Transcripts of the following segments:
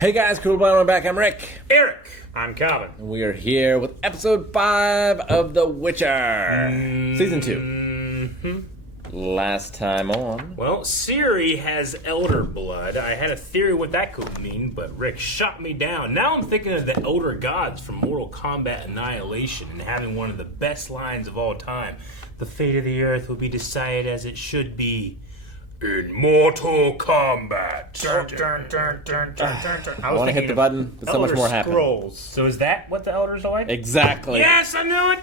Hey guys, cool blind, I'm back. I'm Rick. Eric. I'm Calvin. And we are here with episode 5 of The Witcher. Season 2. Mm-hmm. Last time on. Well, Ciri has elder blood. I had a theory what that could mean, but Rick shot me down. Now I'm thinking of the elder gods from Mortal Kombat Annihilation and having one of the best lines of all time. The fate of the earth will be decided as it should be in Mortal Kombat. Dun, dun, dun, dun, dun, dun, dun. I want to hit the button, but so much more happened. So is that what the elders are like? Exactly. Yes, I knew it!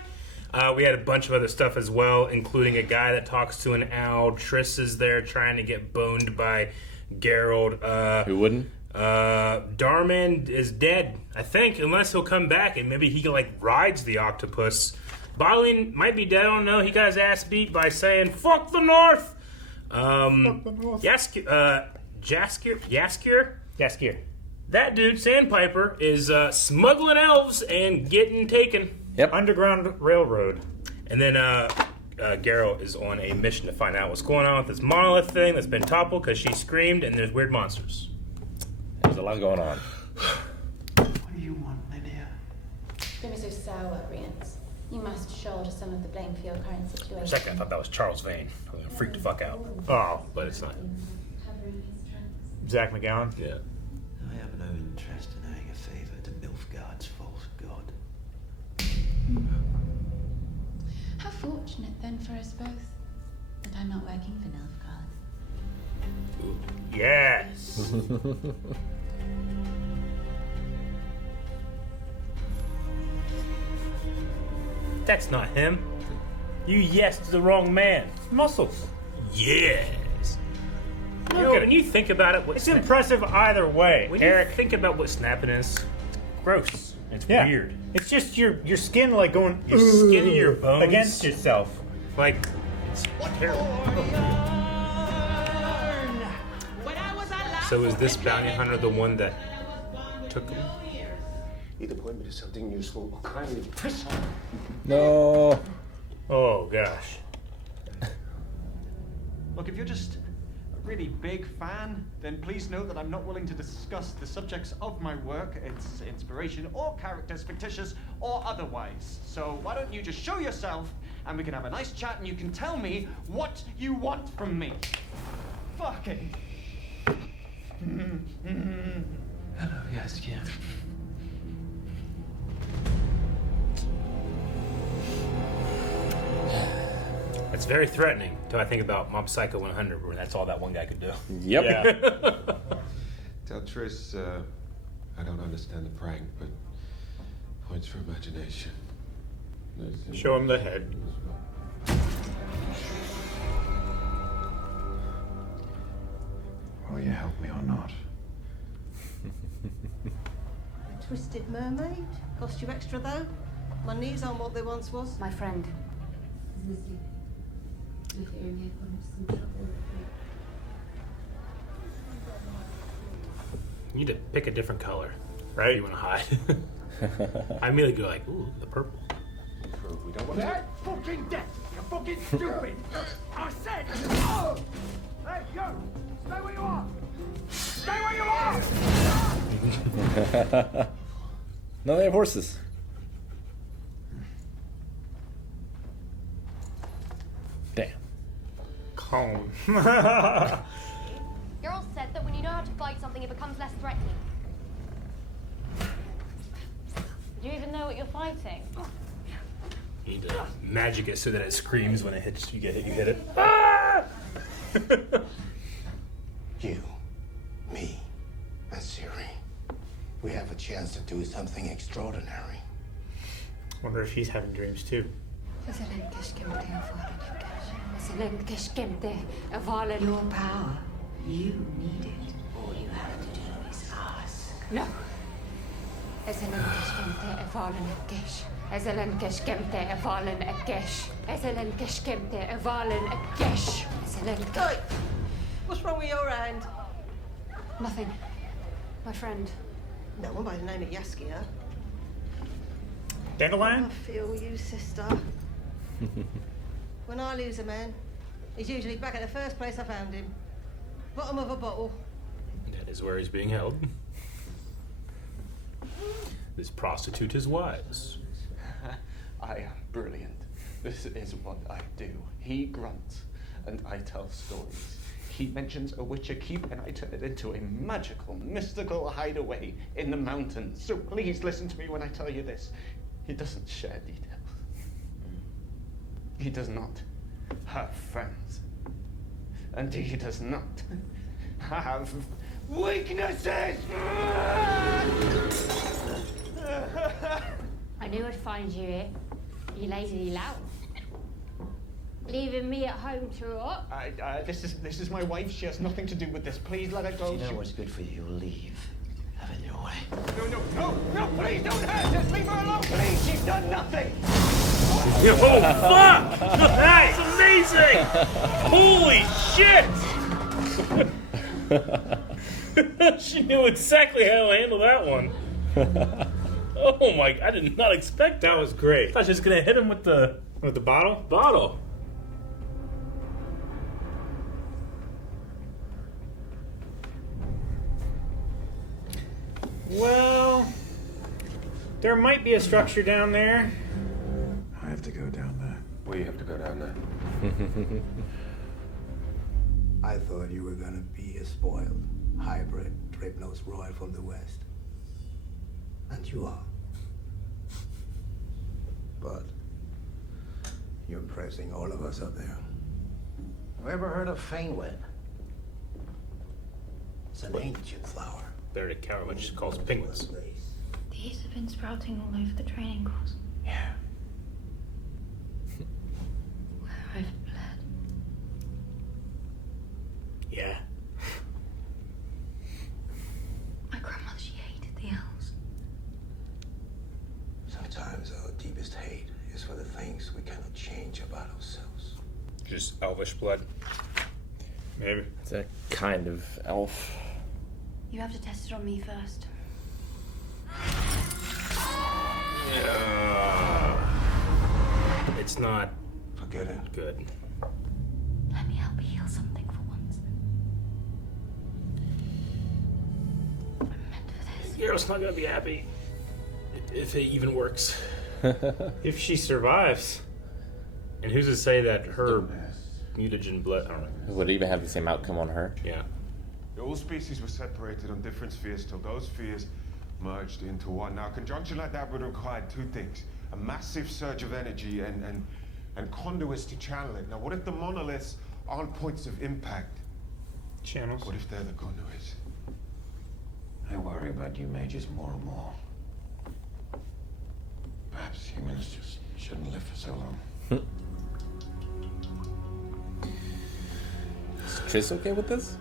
We had a bunch of other stuff as well, including a guy that talks to an owl. Triss is there trying to get boned by Geralt. Who wouldn't? Darman is dead, I think, unless he'll come back and maybe he rides the octopus. Balin might be dead, I don't know. He got his ass beat by saying, "Fuck the North!" Jaskier. That dude, Sandpiper, is smuggling elves and getting taken. Yep. Underground Railroad. And then Geralt is on a mission to find out what's going on with this monolith thing that's been toppled because she screamed and there's weird monsters. There's a lot going on. What do you want, Lydia? Don't be so sour, Rience. You must shoulder some of the blame for your current For situation. a second, I thought that was Charles Vane. I was gonna freak the fuck out. Oh, But it's not. Zach McGowan. Yeah. I have no interest in owing a favour to Nilfgaard's false god. How fortunate then for us both that I'm not working for Nilfgaard. Yes. That's not him. You yesed the wrong man. Muscles. Yes. You know, when you think about it, It's impressive either way. When Eric, you think about what snapping is, it's gross. It's yeah. weird. It's just your skin going Your skin and your bones against yourself. It's terrible. So is this bounty hunter the one that took him? Either point me to something useful or kindly piss off. No. Oh gosh. Look, if you're just a really big fan, then please note that I'm not willing to discuss the subjects of my work, its inspiration, or characters, fictitious or otherwise. So why don't you just show yourself, and we can have a nice chat, and you can tell me what you want from me. Fucking. Hello, Yaskia. It's very threatening till I think about Mob Psycho 100, where that's all that one guy could do. Yep. Yeah. Tell Triss, I don't understand the prank, but points for imagination. Show him the head. Will you help me or not? Twisted mermaid. Cost you extra though. My knees aren't what they once was. My friend. You need to pick a different color, Right. if you want to hide. I immediately go like, ooh, the purple. Prove we don't want to. Fucking death! You're fucking stupid! I said! Oh! Hey, you! Stay where you are! Stay where you are! No, they have horses. Damn. Calm. Geralt said that when you know how to fight something, it becomes less threatening. Do you even know what you're fighting? You need to magic it so that it screams when it hits. You hit it. Ah! You, me, and Ciri. We have a chance to do something extraordinary. Wonder if he's having dreams too. Your power. You need it. All you have to do is ask. No. Oi! What's wrong with your hand? Nothing. My friend. No one by the name of Yaskia. I Dandelion? feel you, sister. When I lose a man, he's usually back at the first place I found him. Bottom of a bottle. That is where he's being held. This prostitute is wise. I am brilliant. This is what I do. He grunts, and I tell stories. He mentions a Witcher keep, and I turn it into a magical, mystical hideaway in the mountains. So please listen to me when I tell you this. He doesn't share details. He does not have friends. And he does not have weaknesses! I knew I'd find you here. You lazy lout. Leaving me at home to rot? This is my wife. She has nothing to do with this. Please let her go. You know what's good for you, leave. Have it your way. No, please don't hurt her. Leave her alone, please. She's done nothing. Oh, fuck! That's amazing! Holy shit! She knew exactly how to handle that one. Oh my, I did not expect that. That was great. I thought she was gonna hit him with the bottle? bottle. Well, there might be a structure down there. I have to go down there. We have to go down there. I thought you were gonna be a spoiled, hybrid, drip-nosed royal from the West. And you are. But you're impressing all of us up there. Have you ever heard of Fainwit? It's an ancient flower. Better to cower what she calls penguins. These have been sprouting all over the training course. Yeah. Where I've bled. Yeah. My grandmother, she hated the elves. Sometimes our deepest hate is for the things we cannot change about ourselves. Just elvish blood. Maybe. It's a kind of elf. You have to test it on me first. It's not Forget it. good. Let me help you heal something for once. I'm meant for this. Garrett's not gonna be happy if it even works. If she survives. And who's to say that her mutagen blood? I don't know. Would it even have the same outcome on her? Yeah. All species were separated on different spheres till those spheres merged into one. Now, a conjunction like that would require two things. A massive surge of energy and conduits to channel it. Now, what if the monoliths aren't points of impact? Channels. What if they're the conduits? I worry about you mages more and more. Perhaps humans just shouldn't live for so long. Is Triss okay with this?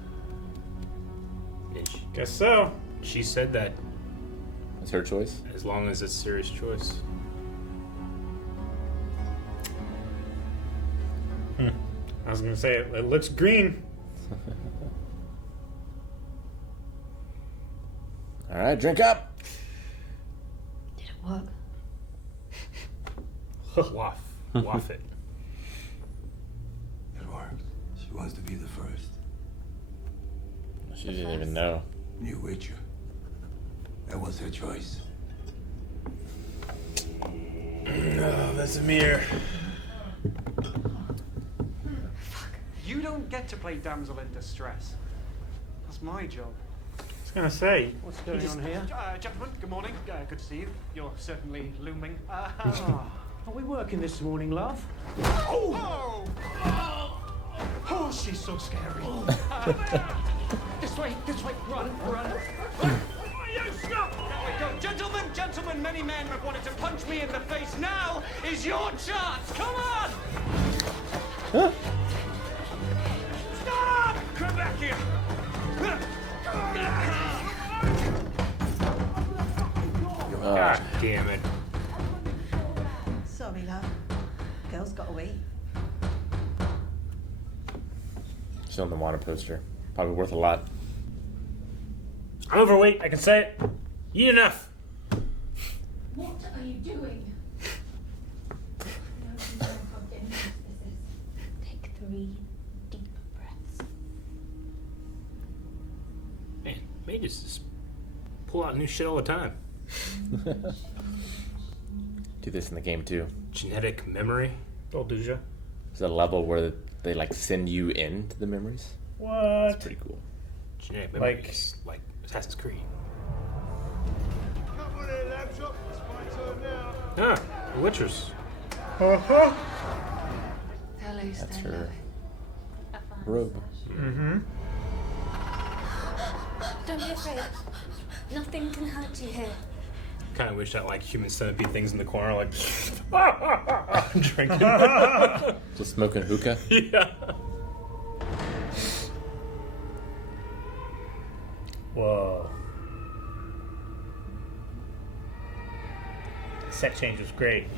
Guess so. She said that It's her choice. as long as it's a serious choice. I was gonna say it looks green. All right, drink up. Did it work? Waff it. It worked. She wants to be the first. She didn't even know. New Witcher. That was her choice. Oh, that's a mirror. You don't get to play damsel in distress. That's my job. I was gonna say. What's going on here? Gentlemen, good morning. Good to see you. You're certainly looming. Are we working this morning, love? Oh, she's so scary. This way, run. You stop! There we go. Gentlemen, many men have wanted to punch me in the face. Now is your chance. Come on! Huh? Stop! Come back here. God damn it. Sorry, love. Girl's got to eat. She's on the water poster. Probably worth a lot. I'm overweight, I can say it. Eat enough. What are you doing? Take 3 deep breaths. Man, mages just pull out new shit all the time. Do this in the game too. Genetic memory. Balduja. There's a level where they like send you into the memories. What? It's pretty cool. Genetic memories, like Assassin's Creed. Ah, The Witchers. Uh-huh. That's her robe. Mm-hmm. Don't be afraid. Nothing can hurt you here. Kind of wish that like human centipede things in the corner, like drinking. Just smoking hookah. Yeah. Whoa. The set change was great.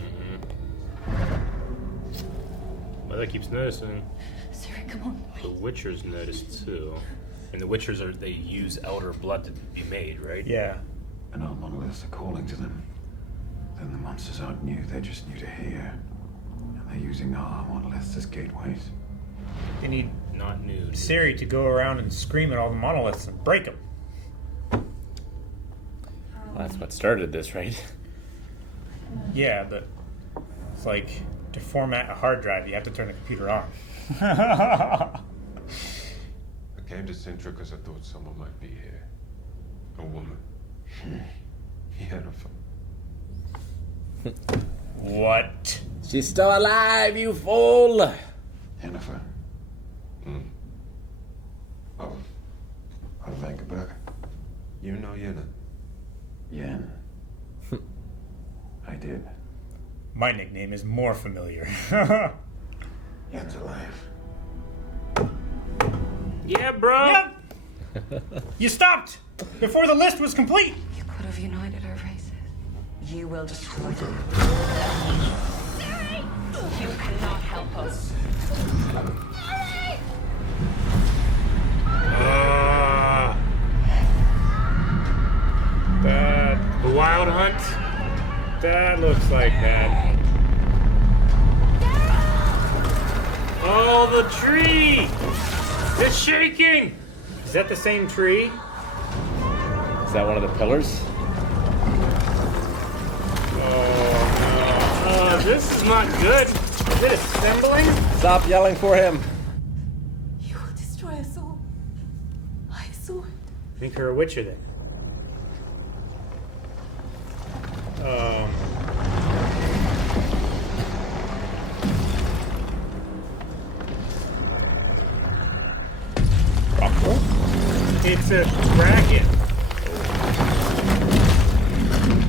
Mother keeps noticing. Siri, come on. The Witchers noticed too. And the Witchers they use elder blood to be made, right? Yeah. And our monoliths are calling to them. Then the monsters aren't new, they're just new to here. And they're using our monoliths as gateways. They need Not new. Siri to go around and scream at all the monoliths and break them. Well, that's what started this, right? Yeah, but it's like to format a hard drive, you have to turn the computer on. I came to Sintra because I thought someone might be here. A woman. Yennefer. What? She's still alive, you fool! Yennefer. Oh, I'll think about it. you know Yenna? Yen. I did. My nickname is more familiar. Yen's alive. Yeah, bro. Yep. You stopped before the list was complete. You could have united our races. You will destroy them. You cannot help us. The Wild Hunt. That looks like that. Oh, the tree! It's shaking! Is that the same tree? Is that one of the pillars? Oh, this is not good. Is it assembling? Stop yelling for him. You will destroy us all. I saw it. I think you're a witcher then. Rockwell? It's a dragon.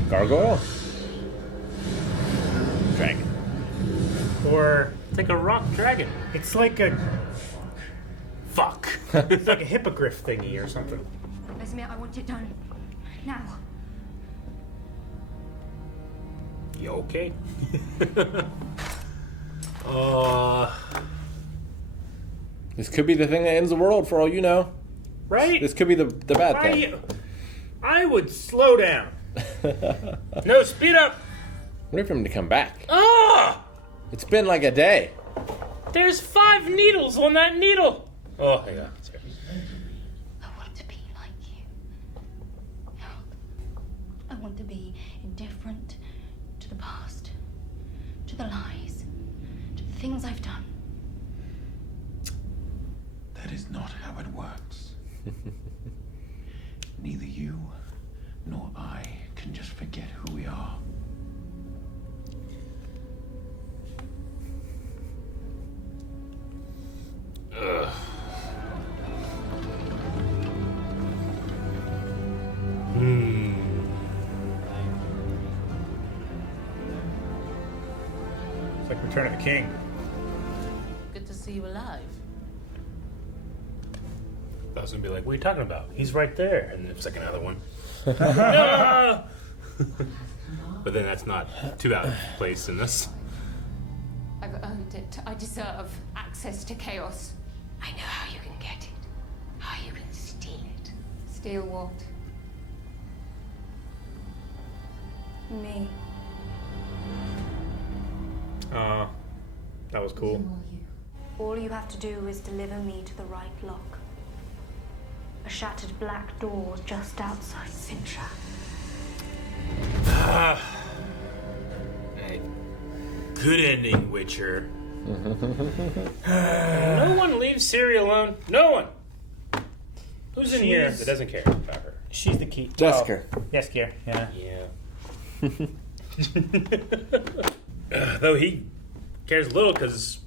Gargoyle? Dragon. Or It's like a rock dragon. it's like a Fuck. it's like a hippogriff thingy or something. Esme, I want it done. Now. You okay? This could be the thing that ends the world for all you know. Right? This could be the bad thing. I would slow down. No, speed up! Wait for him to come back. Ah! It's been like a day. There's 5 needles on that needle! Oh, hang on. Sorry. I want to be like you. I want to be indifferent to the past, to the lies, to the things I've done. That is not how it works. Neither you nor I can just forget who we are. Ugh. It's like Return of the King. Good to see you alive. I was gonna be like, what are you talking about? He's right there. And it was like another one. No! But then that's not too out of place in this. I've earned it. I deserve access to chaos. I know how you can get it. How you can steal it. Steal what? Me. That was cool. All you have to do is deliver me to the right lock. A shattered black door just outside Sintra. good ending, Witcher. No one leaves Ciri alone. No one. Who's in here that doesn't care about her? She's the key. Jessica. Jessica, yeah. Though he cares a little because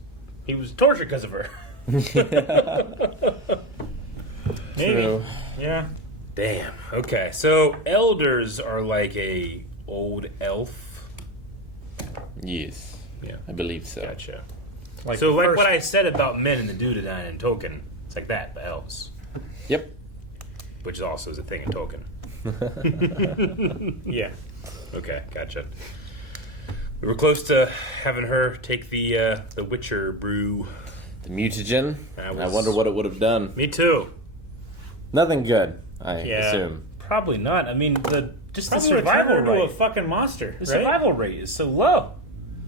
he was tortured because of her. Maybe. True. Yeah. Damn. Okay, so elders are like a old elf. Yes. Yeah, I believe so. Gotcha. Like So, like first- what I said about men in the Dunedain and Tolkien, it's like that, but elves. Yep. Which also is a thing in Tolkien. Yeah. Okay, gotcha. We were close to having her take the Witcher brew. The mutagen. That I was- wonder what it would have done. Me too. Nothing good, I Yeah. assume. Probably not. I mean, the Probably survival turn her into a rate. fucking monster. The right? survival rate is so low.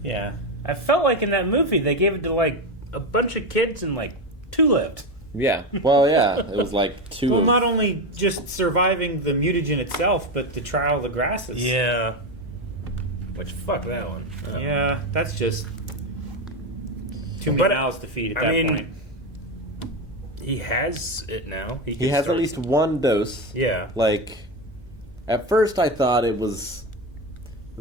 Yeah. I felt like in that movie they gave it to like a bunch of kids and like 2 lived. Yeah. Well, yeah. It was like 2 Well, of... not only just surviving the mutagen itself, but the trial of the grasses. Yeah. Which fuck that one. Oh. Yeah, that's just too many But, mouths to feed at I that mean, point. He has it now. He can has start- at least one dose. Yeah. Like, at first I thought it was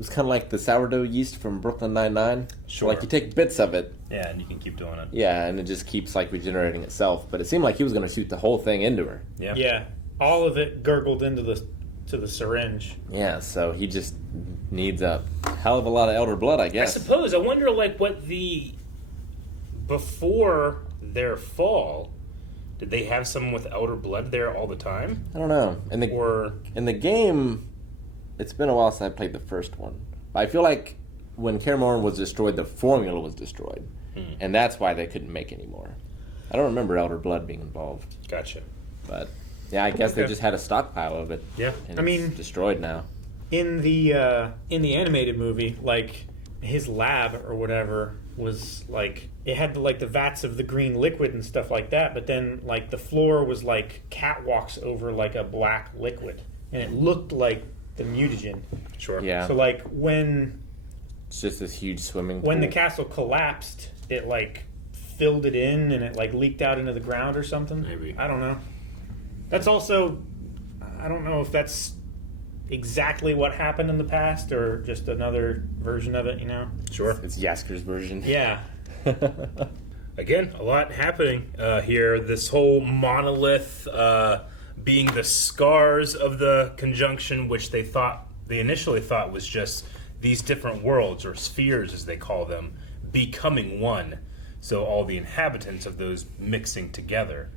kind of like the sourdough yeast from Brooklyn Nine-Nine. Sure. Like, you take bits of it. Yeah, and you can keep doing it. Yeah, and it just keeps, like, regenerating itself. But it seemed like he was going to shoot the whole thing into her. Yeah. Yeah, all of it gurgled into the syringe. Yeah, so he just needs a hell of a lot of elder blood, I I guess. suppose. I wonder, like, what before their fall, did they have someone with elder blood there all the time? I don't know. In the game, it's been a while since I played the first one. But I feel like when Kaer Morhen was destroyed, the formula was destroyed. And that's why they couldn't make any more. I don't remember elder blood being involved. Gotcha. But, yeah, I guess they Okay. just had a stockpile of it. Yeah. And I it's mean- destroyed now. In the animated movie, like his lab or whatever was like it had the vats of the green liquid and stuff like that, but then like the floor was like catwalks over like a black liquid, and it looked like the mutagen. Sure. Yeah. So like when It's just this huge swimming pool. when the castle collapsed, it like filled it in and it like leaked out into the ground or something. Maybe. I don't know. That's also, I don't know if that's exactly what happened in the past or just another version of it, you know? Sure. It's Yasker's version. Yeah. Again, a lot happening here. This whole monolith being the scars of the conjunction, which they initially thought was just these different worlds, or spheres as they call them, becoming one. So all the inhabitants of those mixing together.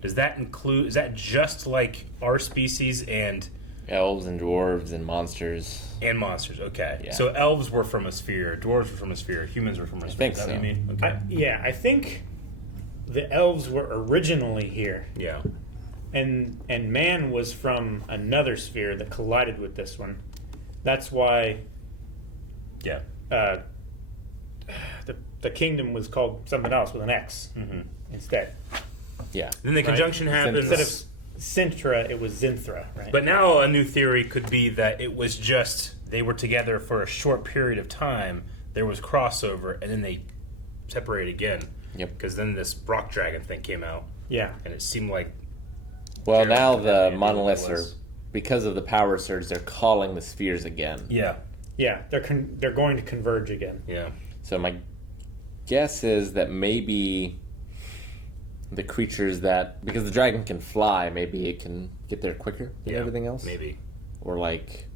Does that include, is that just like our species and Elves and dwarves and monsters. and monsters? Okay. Yeah. So elves were from a sphere, dwarves were from a sphere, humans were from a sphere. think Is that so. what you mean? Okay. I think the elves were originally here, Yeah. and man was from another sphere that collided with this one. That's why Yeah. the kingdom was called something else with an X instead. Yeah. Then the conjunction happens. Instead of Sintra, it was Zinthra, right? But now a new theory could be that it was just they were together for a short period of time. There was crossover, and then they separated again. Yep. Because then this rock dragon thing came out, yeah. and it seemed like Well, Jared now had no the idea what it monoliths are, was. because of the power surge, they're calling the spheres again. Yeah. Yeah, they're going to converge again. Yeah. So my guess is that maybe the creatures that, because the dragon can fly, maybe it can get there quicker than Yeah, everything else. maybe. Or like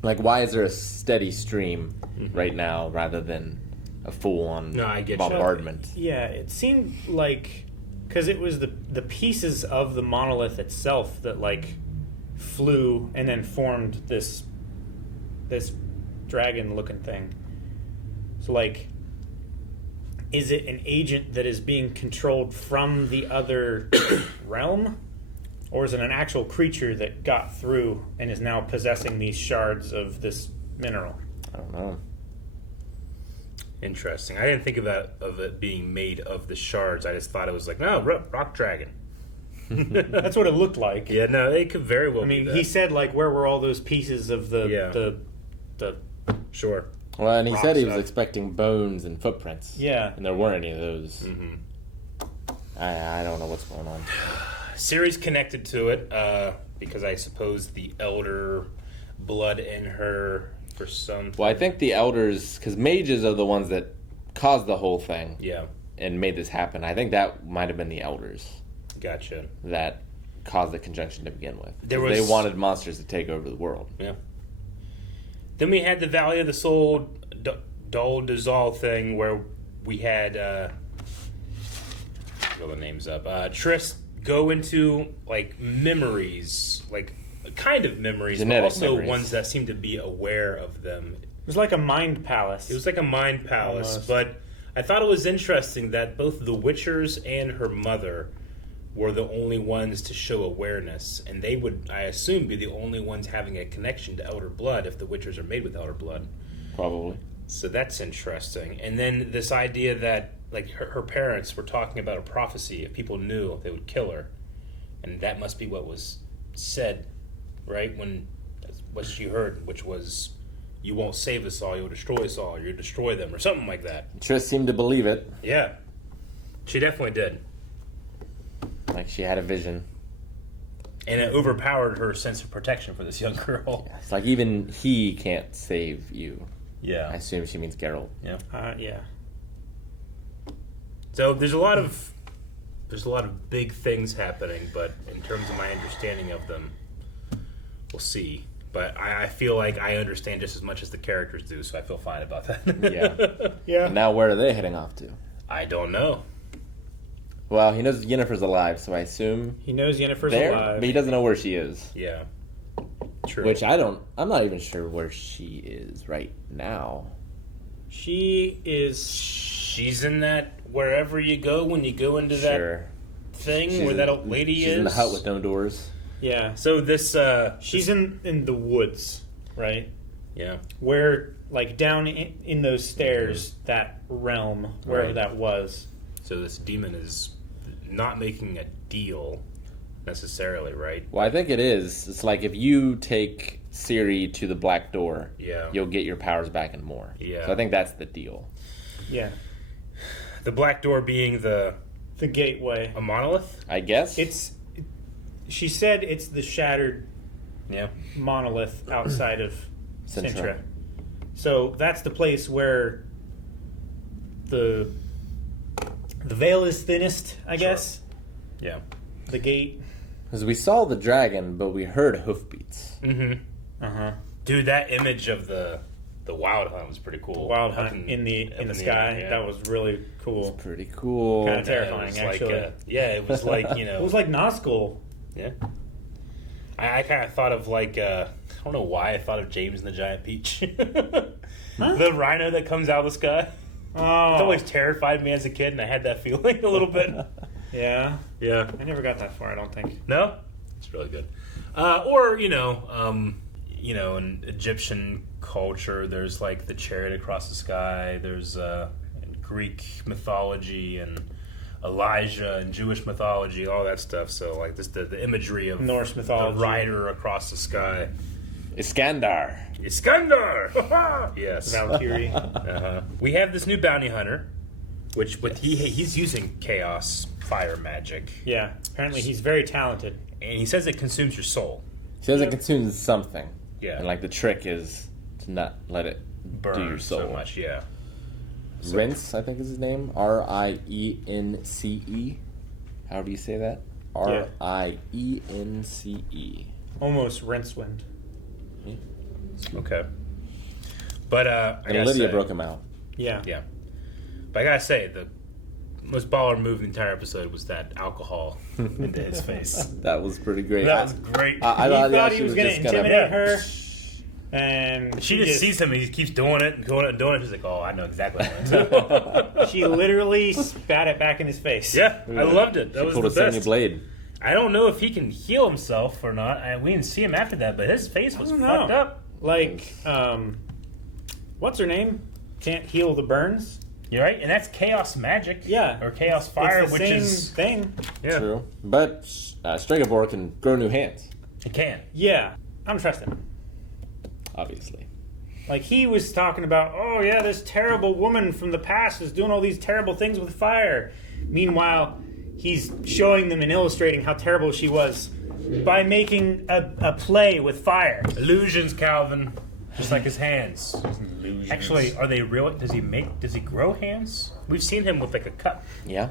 why is there a steady stream right now rather than a full-on No, I get you. bombardment? Yeah, it seemed like because it was the pieces of the monolith itself that like flew and then formed this dragon-looking thing. So like, is it an agent that is being controlled from the other realm? Or is it an actual creature that got through and is now possessing these shards of this mineral? I don't know. Interesting. I didn't think of it being made of the shards. I just thought it was like, no, rock dragon. That's what it looked like. Yeah, no, it could very well I mean, be that. he said like, where were all those pieces of the Sure. Well, and he rock said he was stuff. expecting bones and footprints. Yeah. And there weren't any of those. Mm-hmm. I don't know what's going on. Siri's connected to it because I suppose the elder blood in her for some. Well, I think the elders, because mages are the ones that caused the whole thing. Yeah. And made this happen. I think that might have been the elders Gotcha. that caused the conjunction to begin with. There 'Cause was- they wanted monsters to take over the world. Yeah. Then we had the Valley of the Soul Dol Dazal thing where we had fill the names up. Triss go into like memories, like kind of memories, Genetic but also memories. ones that seem to be aware of them. It was like a mind palace. It was like a mind palace, Almost. but I thought it was interesting that both the Witchers and her mother were the only ones to show awareness, and they would, I assume, be the only ones having a connection to Elder Blood if the Witchers are made with Elder Blood. Probably. So that's interesting. And then this idea that like her parents were talking about a prophecy. If people knew, they would kill her, and that must be what was said, right? When that's what she heard, which was, "You won't save us all. You'll destroy us all. You'll destroy them," or something like that. Triss seemed to believe it. Yeah, she definitely did, Like she had a vision. and it overpowered her sense of protection for this young girl. It's like even he can't save you. Yeah, I assume she means Geralt. yeah. Yeah. So there's a lot of big things happening, but in terms of my understanding of them, we'll see. But I feel like I understand just as much as the characters do, so I feel fine about that. Yeah. Yeah. And now where are they heading off to? I don't know. Well, he knows Yennefer's alive, so I assume He knows Yennefer's there, alive. but he doesn't know where she is. Yeah. True. Which I'm not even sure where she is right now. She's in that wherever you go when you go into Sure. that thing She's where that in- old lady she's is. in the hut with no doors. Yeah. So this She's in the woods, right? yeah. Where, like, down in those stairs, that realm, wherever Right. that was. So this demon is not making a deal necessarily, right? Well, I think it is. It's like if you take Ciri to the Black Door, Yeah. you'll get your powers back and more. Yeah. So I think that's the deal. Yeah. The Black Door being The gateway. a monolith? I guess. She said it's the shattered Yeah. monolith outside of Sintra. Sintra. So that's the place where the veil is thinnest, I guess. Yeah. The gate. Because we saw the dragon, but we heard hoofbeats. Mm-hmm. Uh-huh. Dude, that image of the Wild Hunt was pretty cool. Wild Up Hunt in the sky. air, yeah. That was really cool. Pretty cool. Kind of Yeah, it terrifying, was actually. Like, it was like, you know. It was like Nazgul. Yeah. I kind of thought of like, I don't know why I thought of James and the Giant Peach. The rhino that comes out of the sky. Oh. It always terrified me as a kid, and I had that feeling a little bit. Yeah. Yeah. I never got that far, I don't think. No? It's really good. Or, in Egyptian culture, there's like the chariot across the sky. There's Greek mythology and Elijah and Jewish mythology, all that stuff. So, like, this the imagery of Norse mythology. the rider across the sky. Iskandar. Iskandar! Yes. Valkyrie. Uh-huh. We have this new bounty hunter, which he's using chaos fire magic. Yeah. Apparently he's very talented. And he says it consumes your soul. Says it consumes something. Yeah. And like the trick is to not let it Burn do your soul. so much, yeah. Rince, I think is his name. Rience. How do you say that? Rience. Almost Rincewind. Okay. But And Lydia broke him out. Yeah. Yeah. But I gotta say, the most baller move in the entire episode was that alcohol into his face. That was pretty great. That was great. I thought he was going to just gonna- intimidate her. And She just sees him and he keeps doing it and doing it and doing it. She's like, oh, I know exactly what I'm doing. She literally spat it back in his face. Yeah, I loved it. That She was pulled the a sinewy best. blade. I don't know if he can heal himself or not. We didn't see him after that, but his face was I don't fucked know. up. Like, what's her name? Can't heal the burns. You're right, and that's chaos magic. Yeah. Or chaos fire, It's the which same is thing. yeah, True. But Stregobor can grow new hands, it can. Yeah. I'm trusting. obviously. Like, he was talking about, oh, yeah, this terrible woman from the past is doing all these terrible things with fire. Meanwhile, he's showing them and illustrating how terrible she was by making a play with fire. Illusions, Calvin. Just like his hands. Illusions. Actually, are they real? Does he grow hands? We've seen him with like a cup. Yeah.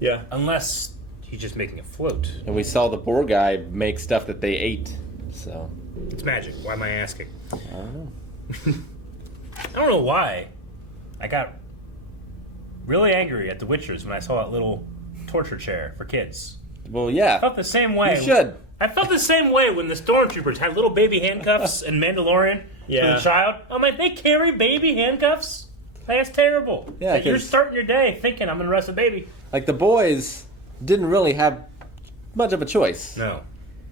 Yeah. Unless he's just making it float. And we saw the boar guy make stuff that they ate. So it's magic. Why am I asking? I don't know. I don't know why. I got really angry at the Witchers when I saw that little torture chair for kids. Well, yeah. I felt the same way. You should. I felt the same way when the stormtroopers had little baby handcuffs in Mandalorian for the child. I'm like, they carry baby handcuffs? That's terrible. Yeah, like, you're starting your day thinking I'm going to arrest a baby. Like, the boys didn't really have much of a choice. No.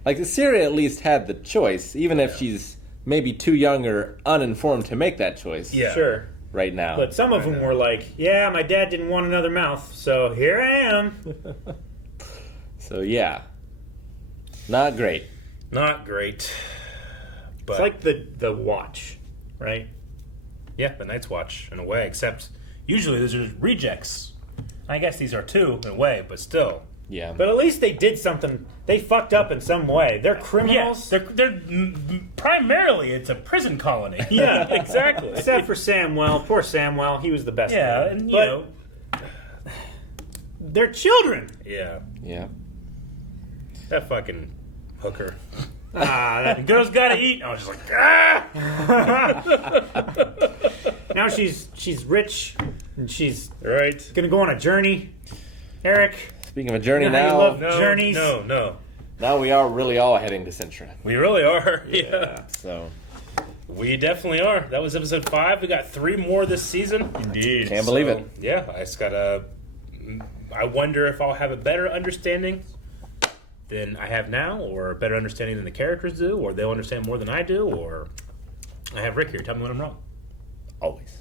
Like, Syria at least had the choice, even if she's maybe too young or uninformed to make that choice. Yeah. Sure. Right now. But some of them were like, yeah, my dad didn't want another mouth, so here I am. So, yeah. Not great. Not great. But it's like the watch, right? Yeah, the Night's Watch, in a way, except usually those are rejects. I guess these are too, in a way, but still. Yeah. But at least they did something. They fucked up in some way. They're criminals. Yeah, they're primarily, it's a prison colony. Yeah, exactly. Except for Samwell. Poor Samwell. He was the best. Yeah, and you know. They're children. Yeah. Yeah. That fucking hooker. The girl's gotta eat. I was just like, Now she's rich and she's gonna go on a journey. Eric. Speaking of a journey now. now. You love journeys. No. Now we are really all heading to Sintra. We really are. Yeah. So. We definitely are. That was episode 5. We got 3 more this season. Indeed. Can't believe it. Yeah, I just gotta. I wonder if I'll have a better understanding than I have now, or a better understanding than the characters do, or they'll understand more than I do, or I have Rick here. Tell me when I'm wrong. Always.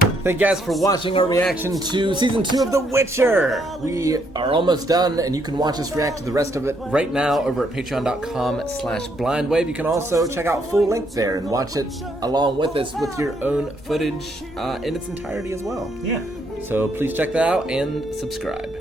Thank you guys for watching our reaction to Season 2 of The Witcher. We are almost done, and you can watch us react to the rest of it right now over at patreon.com/blindwave. You can also check out full length there and watch it along with us with your own footage in its entirety as well. Yeah. So please check that out and subscribe.